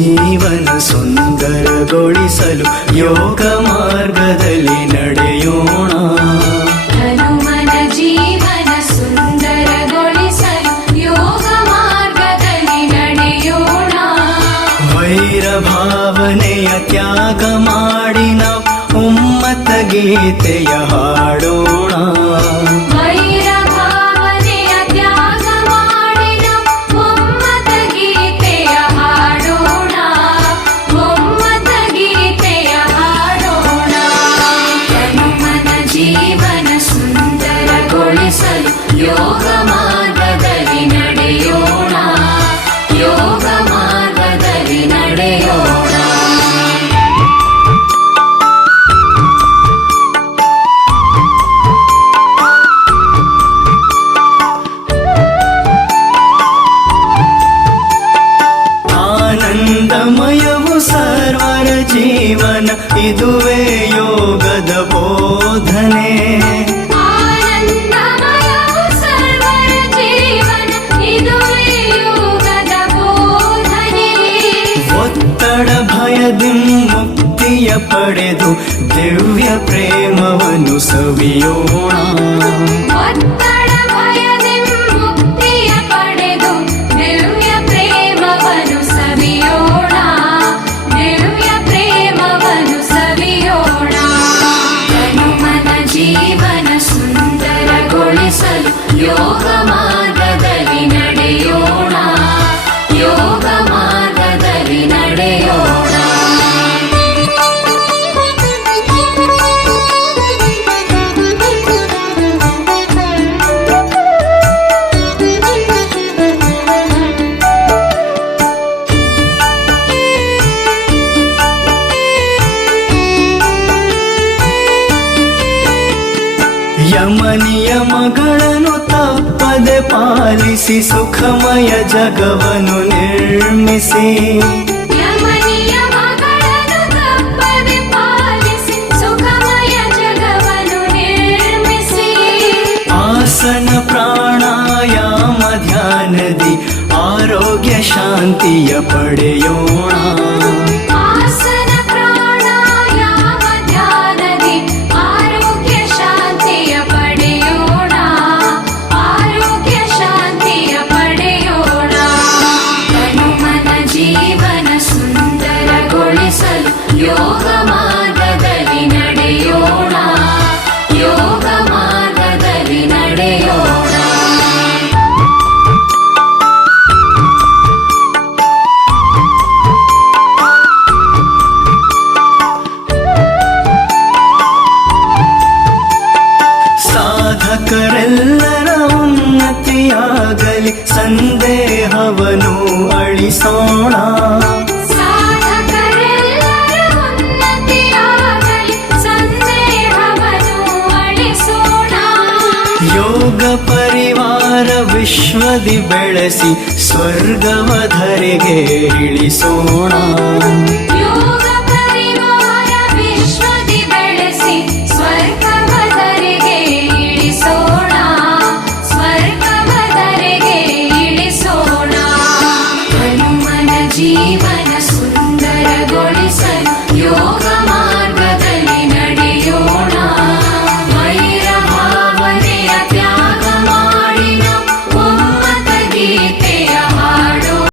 ಜೀವನ ಸುಂದರಗೊಳಿಸಲು ಯೋಗ ಮಾರ್ಗದಲ್ಲಿ ನಡೆಯೋಣ. ಹನುಮನ ಜೀವನ ಸುಂದರಗೊಳಿಸಲು ಯೋಗ ಮಾರ್ಗದಲ್ಲಿ ನಡೆಯೋಣ. ವೈರ ಭಾವನೆಯ ತ್ಯಾಗ ಮಾಡಿ ನಾವು ಉಮ್ಮತ ಗೀತೆಯ ಹಾಡೋಣ. ವೈರ ಭಾವನೆಯ ತ್ಯಾಗ ಮಾಡಿ ನಾವು ಒಮ್ಮತ ಗೀತೆಯ ಹಾಡೋಣ. ಒಮ್ಮತ ಗೀತೆಯ ಹಾಡೋಣ. ಹನುಮನ ಜೀವನ ಸುಂದರಗೊಳಿಸಲು ಯೋಗ ಮಾರ್ಗದಲ್ಲಿ ನಡೆಯೋಣ. ಯೋಗ ಮಾರ್ಗದಲ್ಲಿ ನಡೆಯೋಣ. ಆನಂದಮಯವು ಸರ್ವರ ಜೀವನ, ಇದುವೇ ಯೋಗದ ಬೋಧನೆ. ಆನಂದಮಯವು ಸರ್ವರ ಜೀವನ, ಇದುವೇ ಯೋಗದ ಬೋಧನೆ. ಒತ್ತಡ ಭಯದಿ ಮುಕ್ತಿಯ ಪಡೆದು ದಿವ್ಯ ಪ್ರೇಮವನ್ನು ಸವಿಯೋಣ. ಒತ್ತಡ ಭಯದಿ ಮುಕ್ತಿಯ ಪಡೆದು ದಿವ್ಯ ಪ್ರೇಮವನ್ನು ಸವಿಯೋಣ. ದಿವ್ಯ ಪ್ರೇಮವನ್ನು ಸವಿಯೋಣ. ಹನುಮನ ಜೀವನ ಸುಂದರಗೊಳಿಸಲು ಯೋಗ ಮಾರ್ಗದಲ್ಲಿ ನಡೆಯೋಣ. ಯೋಗ ಮಾರ್ಗದಲ್ಲಿ ನಡೆಯೋಣ. ಯಮನಿಯಮಗಳನ್ನು ತಪ್ಪದೆ ಪಾಲಿಸಿ ಸುಖಮಯ ಜಗವನ್ನು ನಿರ್ಮಿಸಿ. ಯಮನಿಯಮಗಳನ್ನು ತಪ್ಪದೆ ಪಾಲಿಸಿ ಸುಖಮಯ ಜಗವನ್ನು ನಿರ್ಮಿಸಿ. ಆಸನ ಪ್ರಾಣಾಯಾಮ ಧ್ಯಾನದಿ ಆರೋಗ್ಯ ಶಾಂತಿಯ ಪಡೆಯೋಣ. ಆಸನ ಪ್ರಾಣಾಯಾಮ ಧ್ಯಾನದಿ ಆರೋಗ್ಯ ಶಾಂತಿಯ ಪಡೆಯೋಣ. ಆರೋಗ್ಯ ಶಾಂತಿಯ ಪಡೆಯೋಣ. ಹನುಮನ ಜೀವನ ಸುಂದರಗೊಳಿಸಲು ಯೋಗ ಮಾರ್ಗದಲ್ಲಿ ನಡೆಯೋಣ. ಯೋಗ ಮಾರ್ಗದಲ್ಲಿ ನಡೆಯೋಣ. ಸಾಧಕರೆಲ್ಲರ ಉನ್ನತಿಯಾಗಲಿ ಸಂದೇಹವನ್ನು ಅಳಿಸೋಣ. ಸಾಧಕರೆಲ್ಲರ ಉನ್ನತಿಯಾಗಲಿ ಸಂದೇಹವನ್ನು ಅಳಿಸೋಣ. ಯೋಗ ಪರಿವಾರ ವಿಶ್ವದಿ ಬೆಳೆಸಿ ಸ್ವರ್ಗವಧರೆಗೆ ಇಳಿಸೋಣ. ಯೋಗ ಪರಿವಾರ ವಿಶ್ವದಿ ಬೆಳೆಸಿ ಸ್ವರ್ಗವಧರೆಗೆ ಇಳಿಸೋಣ. ಸ್ವರ್ಗವಧರೆಗೆ ಇಳಿಸೋಣ. ಹನುಮನ ಜೀವನ